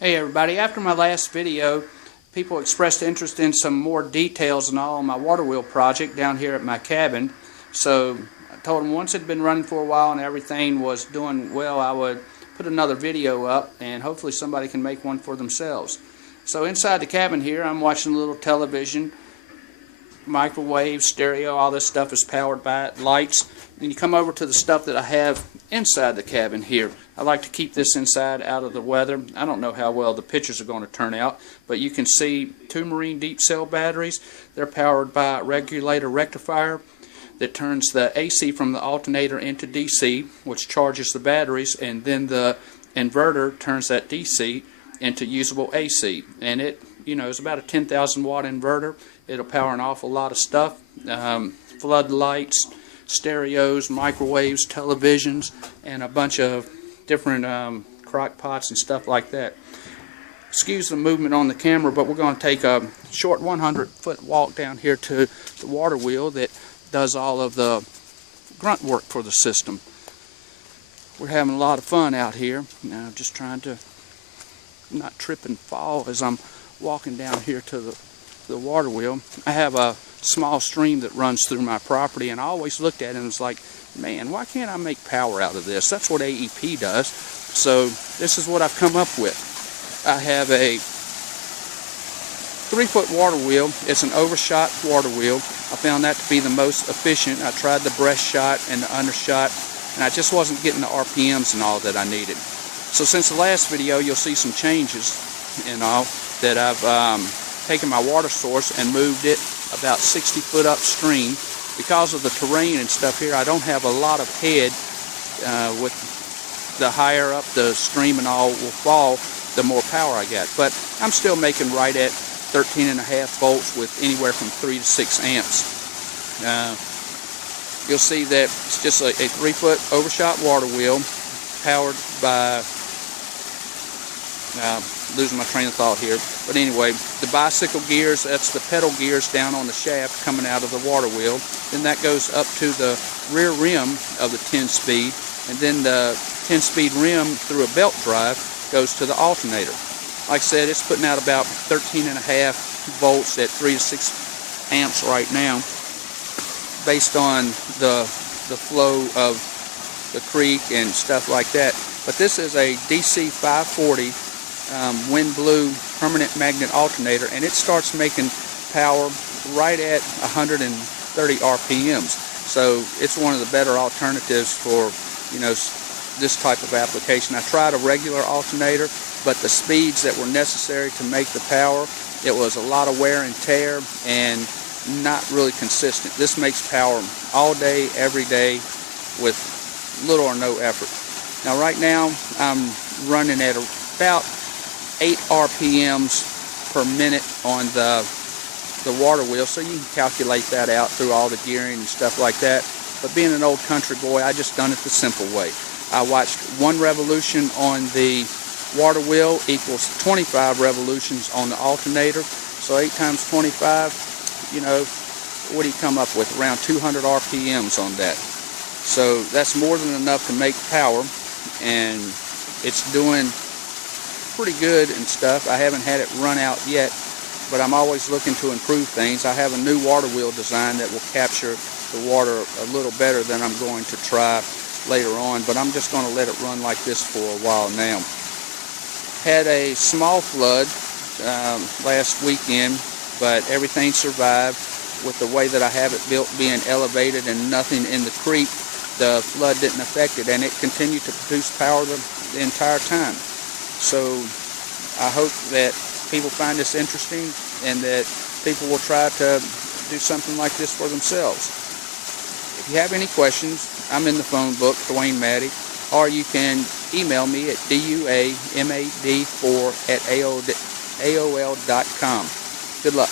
Hey everybody, after my last video, people expressed interest in some more details and all on my water wheel project down here at my cabin. So I told them once it had been running for a while and everything was doing well, I would put another video up and hopefully somebody can make one for themselves. So inside the cabin here, I'm watching a little television, microwave, stereo, all this stuff is powered by it, lights. And you come over to the stuff that I have inside the cabin here. I like to keep this inside out of the weather. I don't know how well the pictures are going to turn out, but you can see two marine deep cell batteries. They're powered by a regulator rectifier that turns the AC from the alternator into DC, which charges the batteries, and then the inverter turns that DC into usable AC. And it, is about a 10,000 watt inverter. It'll power an awful lot of stuff, floodlights, stereos, microwaves, televisions, and a bunch of different crock pots and stuff like that. Excuse the movement on the camera, but we're going to take a short 100-foot walk down here to the water wheel that does all of the grunt work for the system. We're having a lot of fun out here. Now, just trying to not trip and fall as I'm walking down here to the water wheel. I have a small stream that runs through my property, and I always looked at it and was like, man, why can't I make power out of this? That's what AEP does. So this is what I've come up with. I have a 3-foot water wheel. It's an overshot water wheel. I found that to be the most efficient. I tried the breast shot and the undershot, and I just wasn't getting the RPMs and all that I needed. So since the last video, you'll see some changes and all that I've taken my water source and moved it about 60 foot upstream. Because of the terrain and stuff here, I don't have a lot of head. With the higher up the stream and all will fall, the more power I get. But I'm still making right at 13.5 volts with anywhere from 3 to 6 amps. You'll see that it's just a 3-foot overshot water wheel powered by losing my train of thought here. But anyway, the bicycle gears, that's the pedal gears down on the shaft coming out of the water wheel. Then that goes up to the rear rim of the 10-speed, and then the 10-speed rim through a belt drive goes to the alternator. Like I said, it's putting out about 13.5 volts at 3 to 6 amps right now, based on the flow of the creek and stuff like that. But this is a DC 540 wind blue permanent magnet alternator, and it starts making power right at 130 RPMs. So it's one of the better alternatives for this type of application. I tried a regular alternator, but the speeds that were necessary to make the power, it was a lot of wear and tear and not really consistent. This makes power all day, every day, with little or no effort. Now right now I'm running at about 8 RPMs per minute on the water wheel, so you can calculate that out through all the gearing and stuff like that. But being an old country boy, I just done it the simple way. I watched 1 revolution on the water wheel equals 25 revolutions on the alternator. So 8 times 25, what do you come up with? Around 200 RPMs on that. So that's more than enough to make power, and it's doing pretty good and stuff. I haven't had it run out yet, but I'm always looking to improve things. I have a new water wheel design that will capture the water a little better than I'm going to try later on, but I'm just going to let it run like this for a while now. Had a small flood last weekend, but everything survived. With the way that I have it built, being elevated and nothing in the creek, the flood didn't affect it, and it continued to produce power the entire time. So I hope that people find this interesting and that people will try to do something like this for themselves. If you have any questions, I'm in the phone book, Dwayne Maddy, or you can email me at duamad4@aol.com. Good luck.